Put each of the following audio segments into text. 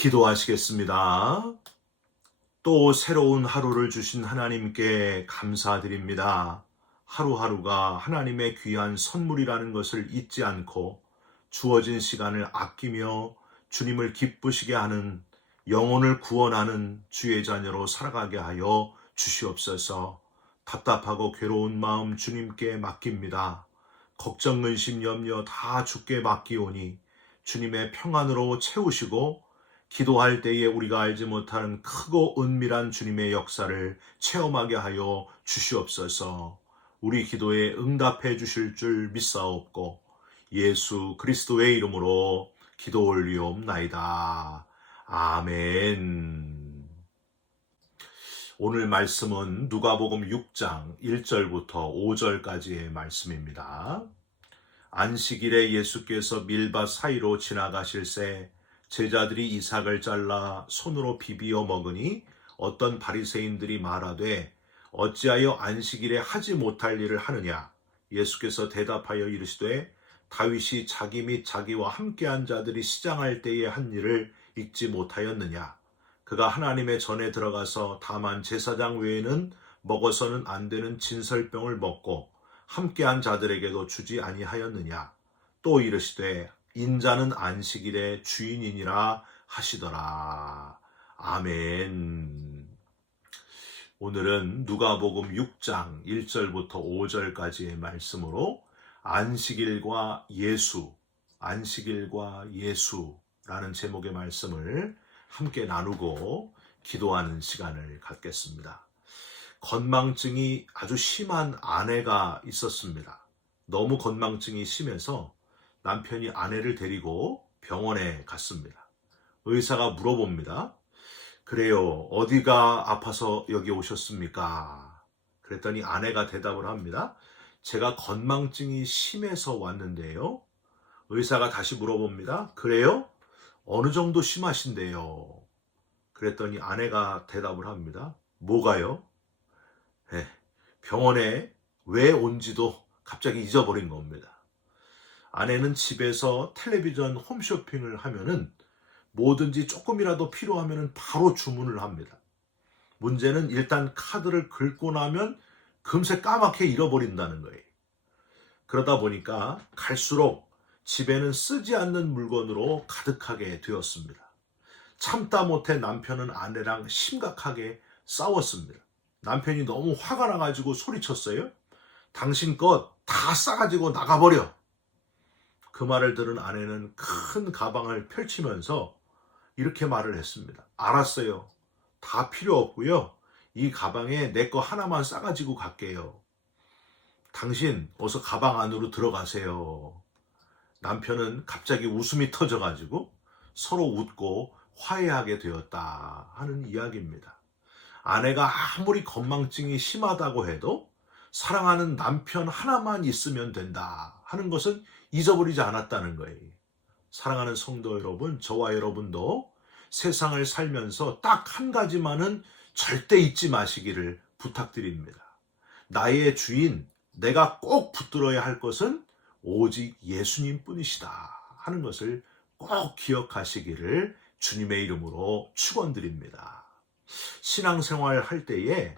기도하시겠습니다. 또 새로운 하루를 주신 하나님께 감사드립니다. 하루하루가 하나님의 귀한 선물이라는 것을 잊지 않고 주어진 시간을 아끼며 주님을 기쁘시게 하는, 영혼을 구원하는 주의 자녀로 살아가게 하여 주시옵소서. 답답하고 괴로운 마음 주님께 맡깁니다. 걱정, 근심, 염려 다 주께 맡기오니 주님의 평안으로 채우시고 기도할 때에 우리가 알지 못하는 크고 은밀한 주님의 역사를 체험하게 하여 주시옵소서. 우리 기도에 응답해 주실 줄 믿사옵고 예수 그리스도의 이름으로 기도 올리옵나이다. 아멘. 오늘 말씀은 누가복음 6장 1절부터 5절까지의 말씀입니다. 안식일에 예수께서 밀밭 사이로 지나가실새 제자들이 이삭을 잘라 손으로 비비어 먹으니 어떤 바리새인들이 말하되 어찌하여 안식일에 하지 못할 일을 하느냐. 예수께서 대답하여 이르시되 다윗이 자기 및 자기와 함께한 자들이 시장할 때에 한 일을 읽지 못하였느냐. 그가 하나님의 전에 들어가서 다만 제사장 외에는 먹어서는 안 되는 진설병을 먹고 함께한 자들에게도 주지 아니하였느냐. 또 이르시되 인자는 안식일의 주인이니라 하시더라. 아멘. 오늘은 누가복음 6장 1절부터 5절까지의 말씀으로 안식일과 예수라는 제목의 말씀을 함께 나누고 기도하는 시간을 갖겠습니다. 건망증이 아주 심한 아내가 있었습니다. 너무 건망증이 심해서 남편이 아내를 데리고 병원에 갔습니다. 의사가 물어봅니다. 그래요, 어디가 아파서 여기 오셨습니까? 그랬더니 아내가 대답을 합니다. 제가 건망증이 심해서 왔는데요. 의사가 다시 물어봅니다. 그래요? 어느 정도 심하신데요? 그랬더니 아내가 대답을 합니다. 뭐가요? 병원에 왜 온지도 갑자기 잊어버린 겁니다. 아내는 집에서 텔레비전 홈쇼핑을 하면은 뭐든지 조금이라도 필요하면은 바로 주문을 합니다. 문제는 일단 카드를 긁고 나면 금세 까맣게 잃어버린다는 거예요. 그러다 보니까 갈수록 집에는 쓰지 않는 물건으로 가득하게 되었습니다. 참다 못해 남편은 아내랑 심각하게 싸웠습니다. 남편이 너무 화가 나가지고 소리쳤어요. 당신 것 다 싸가지고 나가버려. 그 말을 들은 아내는 큰 가방을 펼치면서 이렇게 말을 했습니다. 알았어요. 다 필요 없고요. 이 가방에 내 거 하나만 싸가지고 갈게요. 당신 어서 가방 안으로 들어가세요. 남편은 갑자기 웃음이 터져가지고 서로 웃고 화해하게 되었다 하는 이야기입니다. 아내가 아무리 건망증이 심하다고 해도 사랑하는 남편 하나만 있으면 된다 하는 것은 잊어버리지 않았다는 거예요. 사랑하는 성도 여러분, 저와 여러분도 세상을 살면서 딱 한 가지만은 절대 잊지 마시기를 부탁드립니다. 나의 주인, 내가 꼭 붙들어야 할 것은 오직 예수님 뿐이시다 하는 것을 꼭 기억하시기를 주님의 이름으로 축원드립니다. 신앙생활 할 때에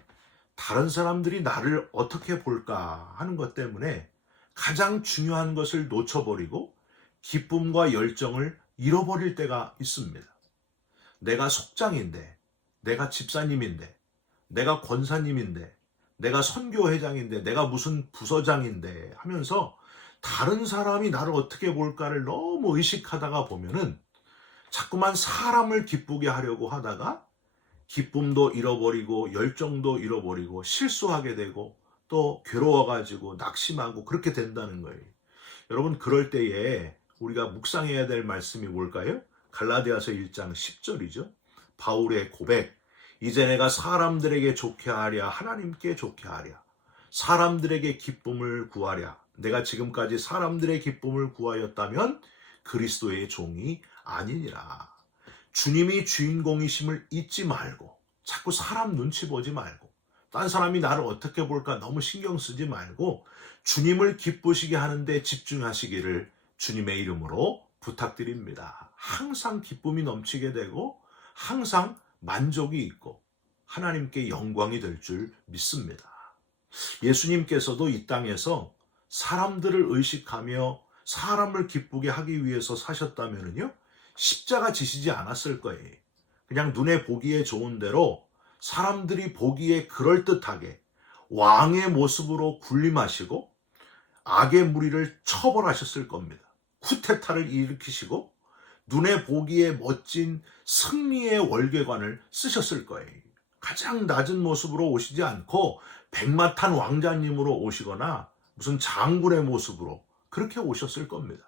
다른 사람들이 나를 어떻게 볼까 하는 것 때문에 가장 중요한 것을 놓쳐버리고 기쁨과 열정을 잃어버릴 때가 있습니다. 내가 속장인데, 내가 집사님인데, 내가 권사님인데, 내가 선교회장인데, 내가 무슨 부서장인데 하면서 다른 사람이 나를 어떻게 볼까를 너무 의식하다가 보면은 자꾸만 사람을 기쁘게 하려고 하다가 기쁨도 잃어버리고 열정도 잃어버리고 실수하게 되고 또 괴로워가지고 낙심하고 그렇게 된다는 거예요. 여러분, 그럴 때에 우리가 묵상해야 될 말씀이 뭘까요? 갈라디아서 1장 10절이죠. 바울의 고백. 이제 내가 사람들에게 좋게 하랴 하나님께 좋게 하랴. 사람들에게 기쁨을 구하랴. 내가 지금까지 사람들의 기쁨을 구하였다면 그리스도의 종이 아니니라. 주님이 주인공이심을 잊지 말고 자꾸 사람 눈치 보지 말고 딴 사람이 나를 어떻게 볼까 너무 신경 쓰지 말고 주님을 기쁘시게 하는 데 집중하시기를 주님의 이름으로 부탁드립니다. 항상 기쁨이 넘치게 되고 항상 만족이 있고 하나님께 영광이 될 줄 믿습니다. 예수님께서도 이 땅에서 사람들을 의식하며 사람을 기쁘게 하기 위해서 사셨다면요, 십자가 지시지 않았을 거예요. 그냥 눈에 보기에 좋은 대로 사람들이 보기에 그럴듯하게 왕의 모습으로 군림하시고 악의 무리를 처벌하셨을 겁니다. 쿠데타를 일으키시고 눈에 보기에 멋진 승리의 월계관을 쓰셨을 거예요. 가장 낮은 모습으로 오시지 않고 백마탄 왕자님으로 오시거나 무슨 장군의 모습으로 그렇게 오셨을 겁니다.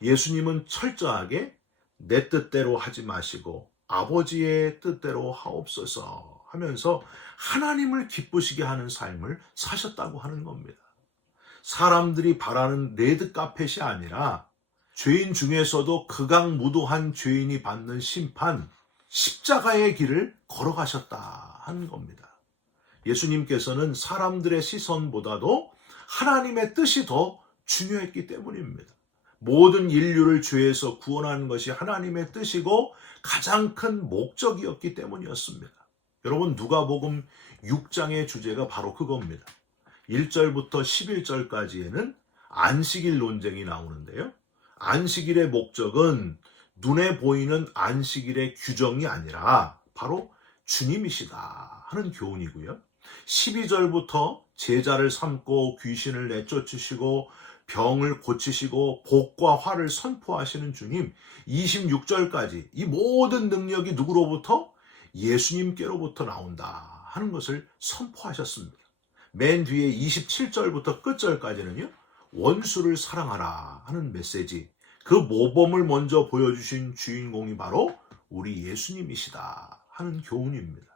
예수님은 철저하게 내 뜻대로 하지 마시고 아버지의 뜻대로 하옵소서 하면서 하나님을 기쁘시게 하는 삶을 사셨다고 하는 겁니다. 사람들이 바라는 레드카펫이 아니라 죄인 중에서도 극악무도한 죄인이 받는 심판, 십자가의 길을 걸어가셨다 하는 겁니다. 예수님께서는 사람들의 시선보다도 하나님의 뜻이 더 중요했기 때문입니다. 모든 인류를 죄에서 구원하는 것이 하나님의 뜻이고 가장 큰 목적이었기 때문이었습니다. 여러분, 누가복음 6장의 주제가 바로 그겁니다. 1절부터 11절까지에는 안식일 논쟁이 나오는데요. 안식일의 목적은 눈에 보이는 안식일의 규정이 아니라 바로 주님이시다 하는 교훈이고요. 12절부터 제자를 삼고 귀신을 내쫓으시고 병을 고치시고 복과 화를 선포하시는 주님, 26절까지 이 모든 능력이 누구로부터? 예수님께로부터 나온다 하는 것을 선포하셨습니다. 맨 뒤에 27절부터 끝절까지는요, 원수를 사랑하라 하는 메시지, 그 모범을 먼저 보여주신 주인공이 바로 우리 예수님이시다 하는 교훈입니다.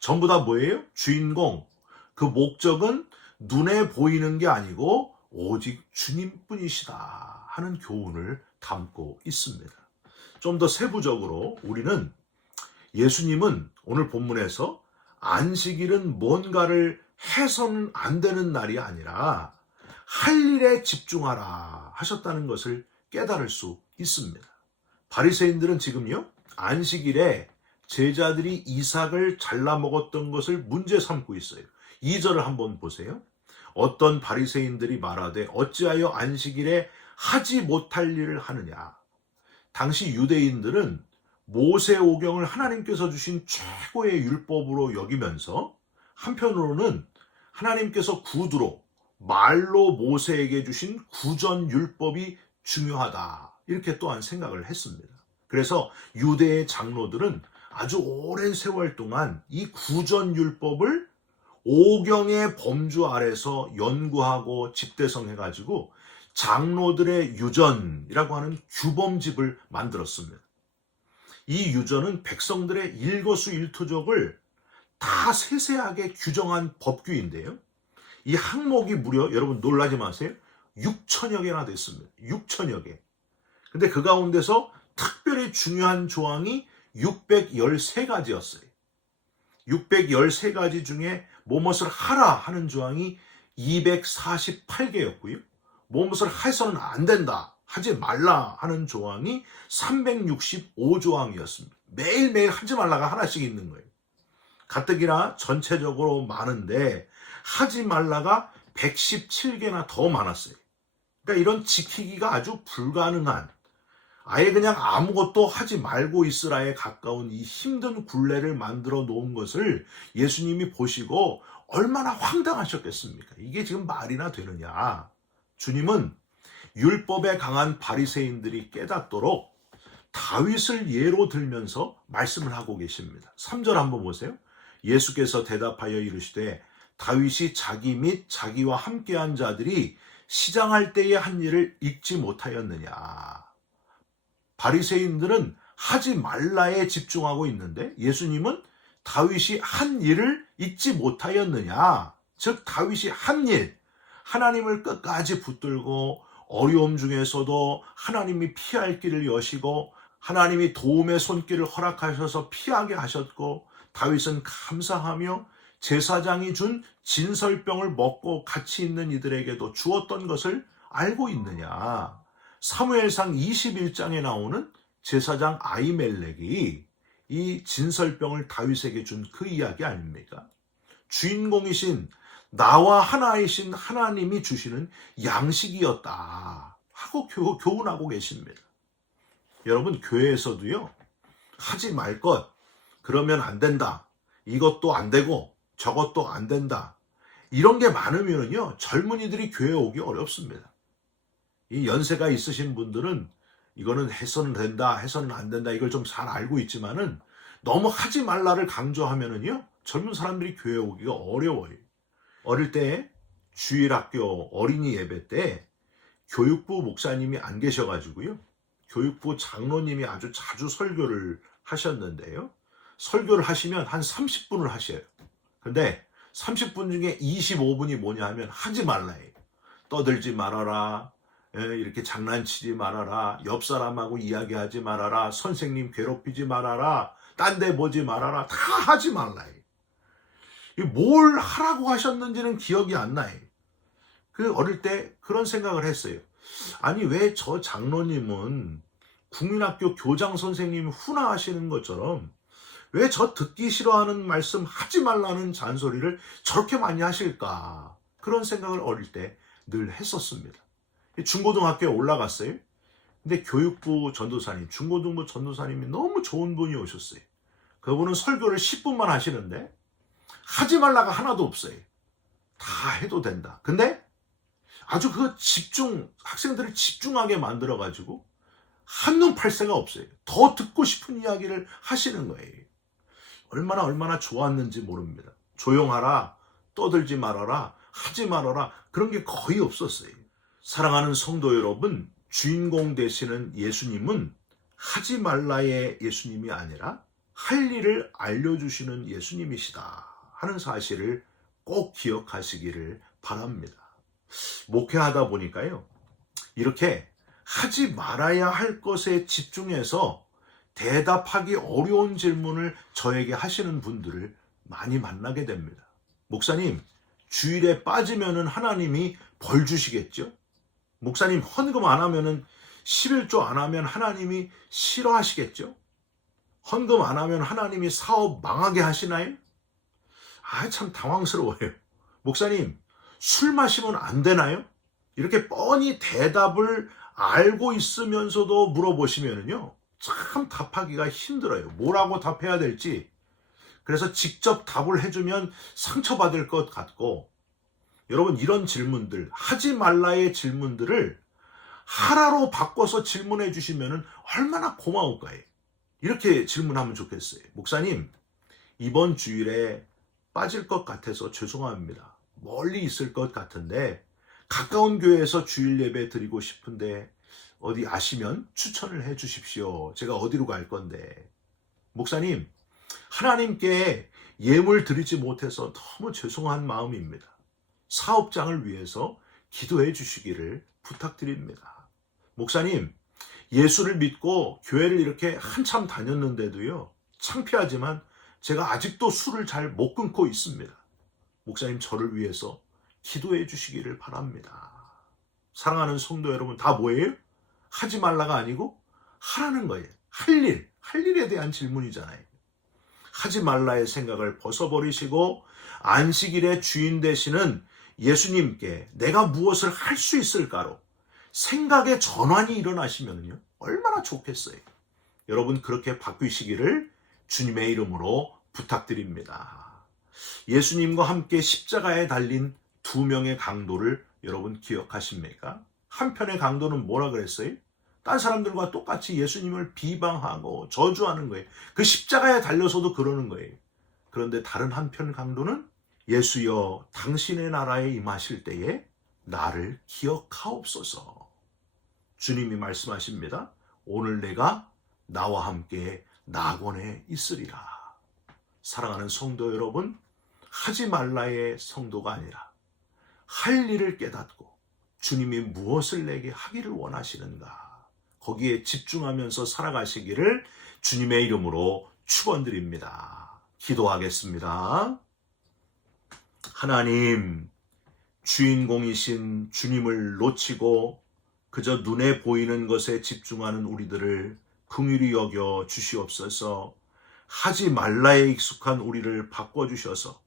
전부 다 뭐예요? 주인공, 그 목적은 눈에 보이는 게 아니고 오직 주님뿐이시다 하는 교훈을 담고 있습니다. 좀 더 세부적으로 우리는 예수님은 오늘 본문에서 안식일은 뭔가를 해서는 안 되는 날이 아니라 할 일에 집중하라 하셨다는 것을 깨달을 수 있습니다. 바리새인들은 지금요, 안식일에 제자들이 이삭을 잘라 먹었던 것을 문제 삼고 있어요. 2절을 한번 보세요. 어떤 바리새인들이 말하되 어찌하여 안식일에 하지 못할 일을 하느냐. 당시 유대인들은 모세오경을 하나님께서 주신 최고의 율법으로 여기면서 한편으로는 하나님께서 구두로 말로 모세에게 주신 구전율법이 중요하다, 이렇게 또한 생각을 했습니다. 그래서 유대의 장로들은 아주 오랜 세월 동안 이 구전율법을 오경의 범주 아래서 연구하고 집대성해가지고 장로들의 유전이라고 하는 규범집을 만들었습니다. 이 유전은 백성들의 일거수일투족을 다 세세하게 규정한 법규인데요. 이 항목이 무려, 여러분 놀라지 마세요, 6천여 개나 됐습니다. 6천여 개. 근데 그 가운데서 특별히 중요한 조항이 613가지였어요. 613가지 중에 무엇을 하라 하는 조항이 248개였고요. 무엇을 해서는 안 된다, 하지 말라 하는 조항이 365조항이었습니다. 매일매일 하지 말라가 하나씩 있는 거예요. 가뜩이나 전체적으로 많은데 하지 말라가 117개나 더 많았어요. 그러니까 이런 지키기가 아주 불가능한, 아예 그냥 아무것도 하지 말고 있으라에 가까운 이 힘든 굴레를 만들어 놓은 것을 예수님이 보시고 얼마나 황당하셨겠습니까? 이게 지금 말이나 되느냐. 주님은 율법에 강한 바리새인들이 깨닫도록 다윗을 예로 들면서 말씀을 하고 계십니다. 3절 한번 보세요. 예수께서 대답하여 이르시되 다윗이 자기 및 자기와 함께한 자들이 시장할 때의 한 일을 잊지 못하였느냐. 바리새인들은 하지 말라에 집중하고 있는데 예수님은 다윗이 한 일을 잊지 못하였느냐. 즉 다윗이 한 일, 하나님을 끝까지 붙들고 어려움 중에서도 하나님이 피할 길을 여시고 하나님이 도움의 손길을 허락하셔서 피하게 하셨고 다윗은 감사하며 제사장이 준 진설병을 먹고 같이 있는 이들에게도 주었던 것을 알고 있느냐. 사무엘상 21장에 나오는 제사장 아히멜렉이 이 진설병을 다윗에게 준 그 이야기 아닙니까? 주인공이신 나와 하나이신 하나님이 주시는 양식이었다 하고 교훈하고 계십니다. 여러분, 교회에서도요, 하지 말 것, 그러면 안 된다, 이것도 안 되고 저것도 안 된다, 이런 게 많으면요 젊은이들이 교회에 오기 어렵습니다. 이 연세가 있으신 분들은 이거는 해서는 된다, 해서는 안 된다, 이걸 좀 잘 알고 있지만은 너무 하지 말라를 강조하면은요 젊은 사람들이 교회에 오기가 어려워요. 어릴 때 주일학교 어린이 예배 때 교육부 목사님이 안 계셔가지고요, 교육부 장로님이 아주 자주 설교를 하셨는데요, 설교를 하시면 한 30분을 하셔요. 근데 30분 중에 25분이 뭐냐 하면 하지 말라예요. 떠들지 말아라, 이렇게 장난치지 말아라, 옆 사람하고 이야기하지 말아라, 선생님 괴롭히지 말아라, 딴 데 보지 말아라, 다 하지 말라예요. 뭘 하라고 하셨는지는 기억이 안 나요. 그 어릴 때 그런 생각을 했어요. 아니, 왜 저 장로님은 국민학교 교장 선생님이 훈화하시는 것처럼 왜 저 듣기 싫어하는 말씀 하지 말라는 잔소리를 저렇게 많이 하실까? 그런 생각을 어릴 때 늘 했었습니다. 중고등학교에 올라갔어요. 근데 교육부 전도사님, 중고등부 전도사님이 너무 좋은 분이 오셨어요. 그분은 설교를 10분만 하시는데 하지 말라가 하나도 없어요. 다 해도 된다. 근데 아주 그 학생들을 집중하게 만들어가지고 한눈 팔 새가 없어요. 더 듣고 싶은 이야기를 하시는 거예요. 얼마나 좋았는지 모릅니다. 조용하라, 떠들지 말아라, 하지 말아라, 그런 게 거의 없었어요. 사랑하는 성도 여러분, 주인공 되시는 예수님은 하지 말라의 예수님이 아니라 할 일을 알려주시는 예수님이시다 하는 사실을 꼭 기억하시기를 바랍니다. 목회하다 보니까요, 이렇게 하지 말아야 할 것에 집중해서 대답하기 어려운 질문을 저에게 하시는 분들을 많이 만나게 됩니다. 목사님, 주일에 빠지면은 하나님이 벌 주시겠죠? 목사님, 헌금 안 하면은 11조 안 하면 하나님이 싫어하시겠죠? 헌금 안 하면 하나님이 사업 망하게 하시나요? 참 당황스러워요. 목사님, 술 마시면 안 되나요? 이렇게 뻔히 대답을 알고 있으면서도 물어보시면은요, 참 답하기가 힘들어요. 뭐라고 답해야 될지. 그래서 직접 답을 해주면 상처받을 것 같고, 여러분, 이런 질문들, 하지 말라의 질문들을 하라로 바꿔서 질문해 주시면 얼마나 고마울까요? 이렇게 질문하면 좋겠어요. 목사님, 이번 주일에 빠질 것 같아서 죄송합니다. 멀리 있을 것 같은데 가까운 교회에서 주일 예배 드리고 싶은데 어디 아시면 추천을 해 주십시오. 제가 어디로 갈 건데. 목사님, 하나님께 예물 드리지 못해서 너무 죄송한 마음입니다. 사업장을 위해서 기도해 주시기를 부탁드립니다. 목사님, 예수를 믿고 교회를 이렇게 한참 다녔는데도요, 창피하지만 제가 아직도 술을 잘 못 끊고 있습니다. 목사님, 저를 위해서 기도해 주시기를 바랍니다. 사랑하는 성도 여러분, 다 뭐예요? 하지 말라가 아니고 하라는 거예요. 할 일에 대한 질문이잖아요. 하지 말라의 생각을 벗어버리시고 안식일의 주인 되시는 예수님께 내가 무엇을 할 수 있을까로 생각의 전환이 일어나시면요, 얼마나 좋겠어요. 여러분, 그렇게 바뀌시기를 주님의 이름으로 부탁드립니다. 예수님과 함께 십자가에 달린 두 명의 강도를 여러분 기억하십니까? 한편의 강도는 뭐라 그랬어요? 딴 사람들과 똑같이 예수님을 비방하고 저주하는 거예요. 그 십자가에 달려서도 그러는 거예요. 그런데 다른 한편 강도는 예수여, 당신의 나라에 임하실 때에 나를 기억하옵소서. 주님이 말씀하십니다. 오늘 내가 나와 함께 낙원에 있으리라. 사랑하는 성도 여러분, 하지 말라의 성도가 아니라 할 일을 깨닫고 주님이 무엇을 내게 하기를 원하시는가, 거기에 집중하면서 살아가시기를 주님의 이름으로 축원드립니다. 기도하겠습니다. 하나님, 주인공이신 주님을 놓치고 그저 눈에 보이는 것에 집중하는 우리들을 긍휼히 여겨 주시옵소서. 하지 말라에 익숙한 우리를 바꿔주셔서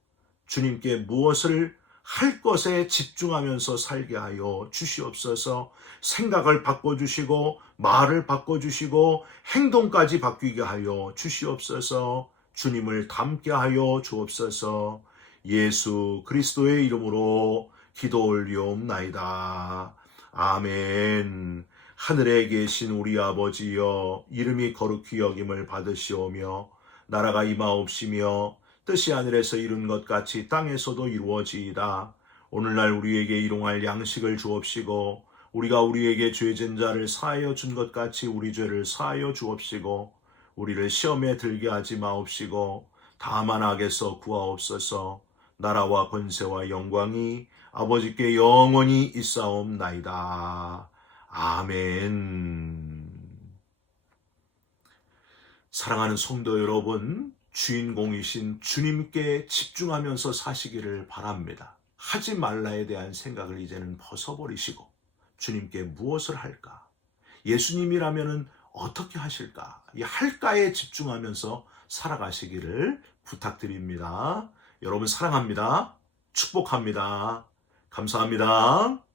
주님께 무엇을 할 것에 집중하면서 살게 하여 주시옵소서. 생각을 바꿔주시고 말을 바꿔주시고 행동까지 바뀌게 하여 주시옵소서. 주님을 닮게 하여 주옵소서. 예수 그리스도의 이름으로 기도 올리옵나이다. 아멘. 하늘에 계신 우리 아버지여, 이름이 거룩히 여김을 받으시오며 나라가 임하옵시며 뜻이 하늘에서 이룬 것 같이 땅에서도 이루어지이다. 오늘날 우리에게 일용할 양식을 주옵시고 우리가 우리에게 죄진 자를 사하여 준 것 같이 우리 죄를 사하여 주옵시고 우리를 시험에 들게 하지 마옵시고 다만 악에서 구하옵소서. 나라와 권세와 영광이 아버지께 영원히 있사옵나이다. 아멘. 사랑하는 성도 여러분, 주인공이신 주님께 집중하면서 사시기를 바랍니다. 하지 말라에 대한 생각을 이제는 벗어버리시고 주님께 무엇을 할까? 예수님이라면 어떻게 하실까? 이 할까에 집중하면서 살아가시기를 부탁드립니다. 여러분 사랑합니다. 축복합니다. 감사합니다.